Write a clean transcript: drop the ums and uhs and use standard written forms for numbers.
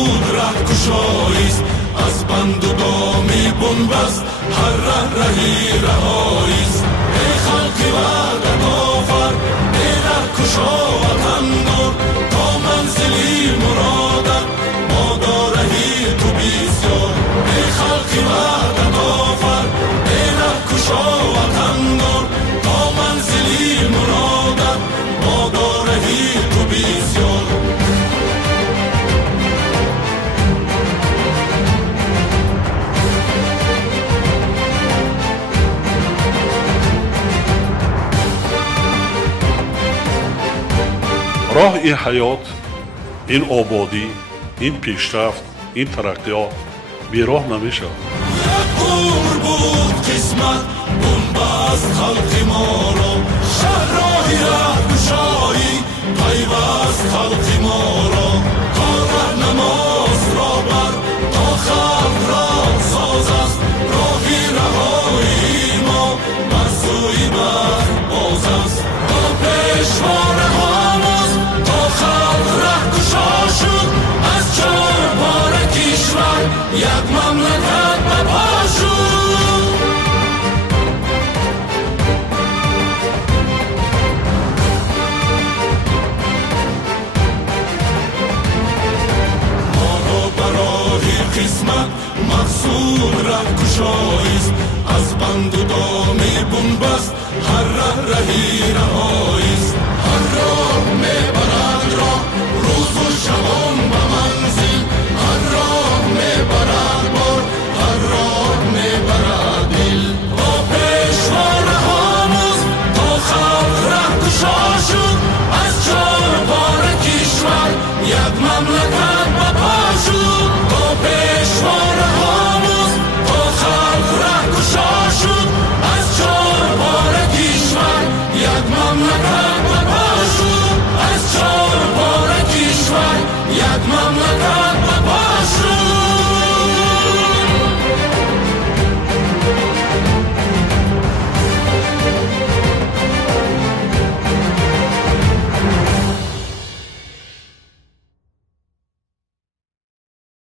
مقصود رهگشاییست، از بند و دام بنبست هر رهی رهاییست. ای خلق وحدت آفر، ای رهکشا وطن دار، تا منزلی مرادت بادا رهی تو بسیار. ای خلق وحدت آفر، ای رهکشا وطن دار، تا منزلی مرادت بادا رهی تو بسیار. راه این حیات، این آبادی، این پیشرفت، این ترقیات بیراه نمیشه. یک عمر بود قسمت بنبست خلق ما را، شهرراهی رهگشایی پیوست خلق ما را. تا رهنماست رهبر، تا خلق را ساز است، راهی رهایی ما بر سوی بر باز است. تا پیشوار هاموز تا خلق رهگشا شد، از چهار پاره کشور یک مملکت بپا شد. ما را برای قسمت مقصود رهگشاییست، از بند و دام بنبست هر رهی رهاییست. هر راه میبرد راه، روز و شبان